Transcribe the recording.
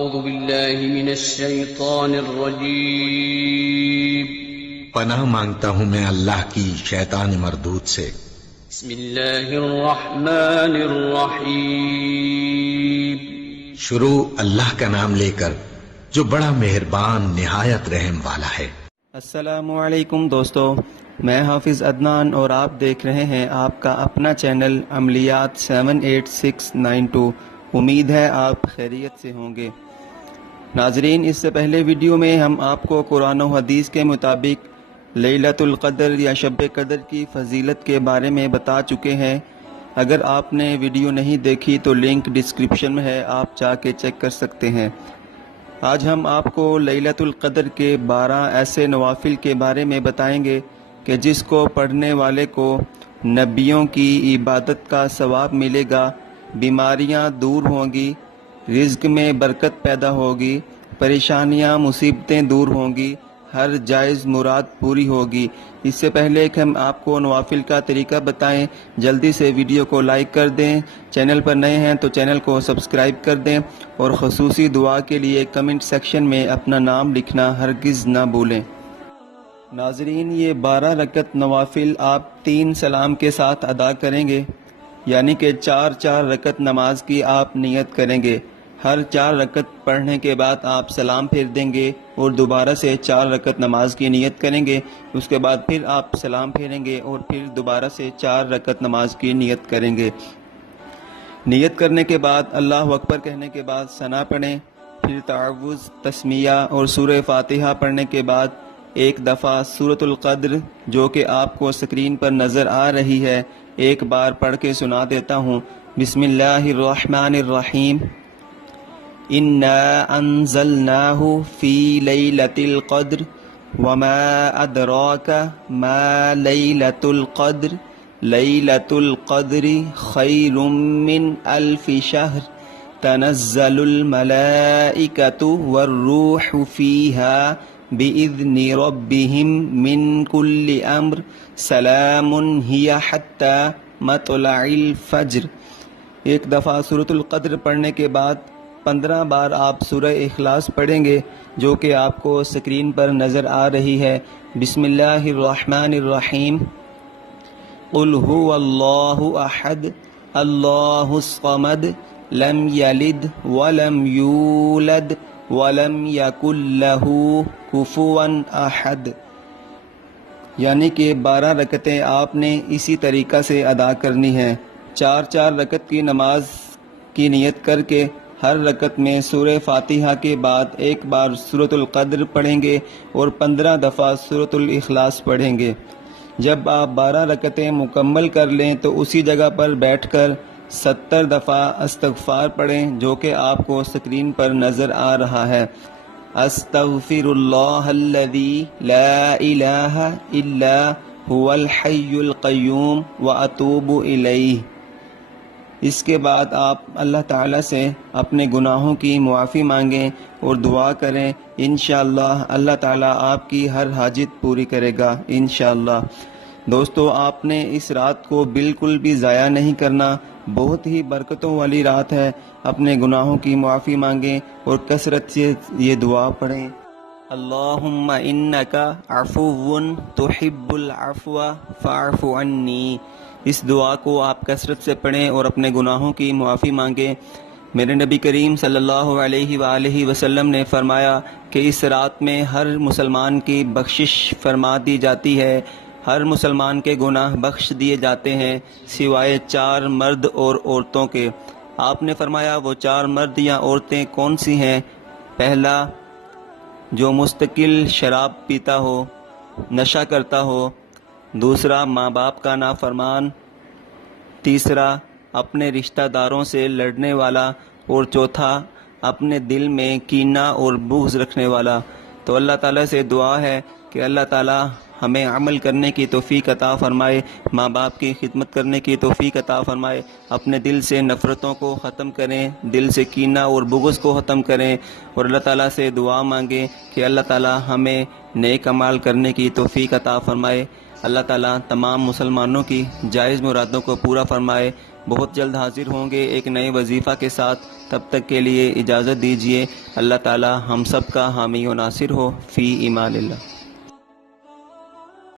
اعوذ باللہ من الشیطان الرجیم پناہ مانگتا ہوں میں اللہ کی شیطان مردود سے۔ بسم اللہ الرحمن الرحیم شروع اللہ کا نام لے کر جو بڑا مہربان نہایت رحم والا ہے۔ السلام علیکم دوستو، میں حافظ عدنان اور آپ دیکھ رہے ہیں آپ کا اپنا چینل عملیات 78692۔ امید ہے آپ خیریت سے ہوں گے۔ ناظرین، اس سے پہلے ویڈیو میں ہم آپ کو قرآن و حدیث کے مطابق لیلۃ القدر یا شب قدر کی فضیلت کے بارے میں بتا چکے ہیں۔ اگر آپ نے ویڈیو نہیں دیکھی تو لنک ڈسکرپشن میں ہے، آپ جا کے چیک کر سکتے ہیں۔ آج ہم آپ کو لیلۃ القدر کے 12 ایسے نوافل کے بارے میں بتائیں گے کہ جس کو پڑھنے والے کو نبیوں کی عبادت کا ثواب ملے گا، بیماریاں دور ہوں گی، رزق میں برکت پیدا ہوگی، پریشانیاں مصیبتیں دور ہوں گی، ہر جائز مراد پوری ہوگی۔ اس سے پہلے کہ ہم آپ کو نوافل کا طریقہ بتائیں، جلدی سے ویڈیو کو لائک کر دیں، چینل پر نئے ہیں تو چینل کو سبسکرائب کر دیں، اور خصوصی دعا کے لیے کمنٹ سیکشن میں اپنا نام لکھنا ہرگز نہ بھولیں۔ ناظرین، یہ 12 رکعت نوافل آپ 3 سلام کے ساتھ ادا کریں گے، یعنی کہ 4 رکعت نماز کی آپ نیت کریں گے۔ ہر 4 رکعت پڑھنے کے بعد آپ سلام پھیر دیں گے اور دوبارہ سے 4 رکعت نماز کی نیت کریں گے۔ اس کے بعد پھر آپ سلام پھیریں گے اور پھر دوبارہ سے 4 رکعت نماز کی نیت کریں گے۔ نیت کرنے کے بعد اللہ اکبر کہنے کے بعد ثنا پڑھیں، پھر تعوذ، تسمیہ اور سورہ فاتحہ پڑھنے کے بعد ایک دفعہ سورۃ القدر جو کہ آپ کو اسکرین پر نظر آ رہی ہے ایک بار پڑھ کے سنا دیتا ہوں۔ بسم اللہ الرحمن الرحیم۔ اِنَّا أَنزَلْنَاهُ فِي لَيْلَةِ الْقَدْرِ وَمَا أَدْرَاكَ مَا لَيْلَةُ الْقَدْرِ لَيْلَةُ الْقَدْرِ خَيْرٌ مِّنْ أَلْفِ شَهْرٍ تَنَزَّلُ الْمَلَائِكَةُ وَالرُّوحُ فِيهَا بِإِذْنِ رَبِّهِمْ مِنْ كُلِّ أَمْرٍ سَلَامٌ هِيَ حَتَّى مَطْلَعِ الْفَجْرِ۔ ایک دفعہ سورۃ القدر پڑھنے کے بعد 15 بار آپ سورہ اخلاص پڑھیں گے جو کہ آپ کو سکرین پر نظر آ رہی ہے۔ بسم اللہ الرحمن الرحیم۔ قل هو اللہ احد اللہ الصمد لم یلد ولم یولد ولم یکن لہ کفوا احد، یعنی کہ 12 رکعتیں آپ نے اسی طریقہ سے ادا کرنی ہیں۔ 4 رکعت کی نماز کی نیت کر کے ہر رکعت میں سورہ فاتحہ کے بعد ایک بار سورۃ القدر پڑھیں گے اور 15 دفعہ سورۃ الاخلاص پڑھیں گے۔ جب آپ 12 رکعتیں مکمل کر لیں تو اسی جگہ پر بیٹھ کر 70 دفعہ استغفار پڑھیں جو کہ آپ کو سکرین پر نظر آ رہا ہے۔ استغفر اللہ الذی لا الہ الا هو الحی القیوم واتوب الیہ۔ اس کے بعد آپ اللہ تعالیٰ سے اپنے گناہوں کی معافی مانگیں اور دعا کریں، انشاءاللہ اللہ تعالیٰ آپ کی ہر حاجت پوری کرے گا انشاءاللہ۔ دوستو، آپ نے اس رات کو بالکل بھی ضائع نہیں کرنا، بہت ہی برکتوں والی رات ہے۔ اپنے گناہوں کی معافی مانگیں اور کثرت سے یہ دعا پڑھیں۔ اللہم انکا عفو تحب العفو فاعف عنی۔ اس دعا کو آپ کثرت سے پڑھیں اور اپنے گناہوں کی معافی مانگیں۔ میرے نبی کریم صلی اللہ علیہ وآلہ وسلم نے فرمایا کہ اس رات میں ہر مسلمان کی بخشش فرما دی جاتی ہے، ہر مسلمان کے گناہ بخش دیے جاتے ہیں سوائے 4 مرد اور عورتوں کے۔ آپ نے فرمایا وہ 4 مرد یا عورتیں کون سی ہیں؟ پہلا، جو مستقل شراب پیتا ہو، نشہ کرتا ہو۔ دوسرا، ماں باپ کا نافرمان۔ تیسرا، اپنے رشتہ داروں سے لڑنے والا۔ اور چوتھا، اپنے دل میں کینہ اور بغض رکھنے والا۔ تو اللہ تعالیٰ سے دعا ہے کہ اللہ تعالیٰ ہمیں عمل کرنے کی توفیق عطا فرمائے، ماں باپ کی خدمت کرنے کی توفیق عطا فرمائے، اپنے دل سے نفرتوں کو ختم کریں، دل سے کینہ اور بغض کو ختم کریں، اور اللہ تعالیٰ سے دعا مانگیں کہ اللہ تعالیٰ ہمیں نیک اعمال کرنے کی توفیق عطا فرمائے۔ اللہ تعالیٰ تمام مسلمانوں کی جائز مرادوں کو پورا فرمائے۔ بہت جلد حاضر ہوں گے ایک نئے وظیفہ کے ساتھ. تب تک کے لیے اجازت دیجیے. اللہ تعالی ہم سب کا حامی و ناصر ہو. فی امان اللہ.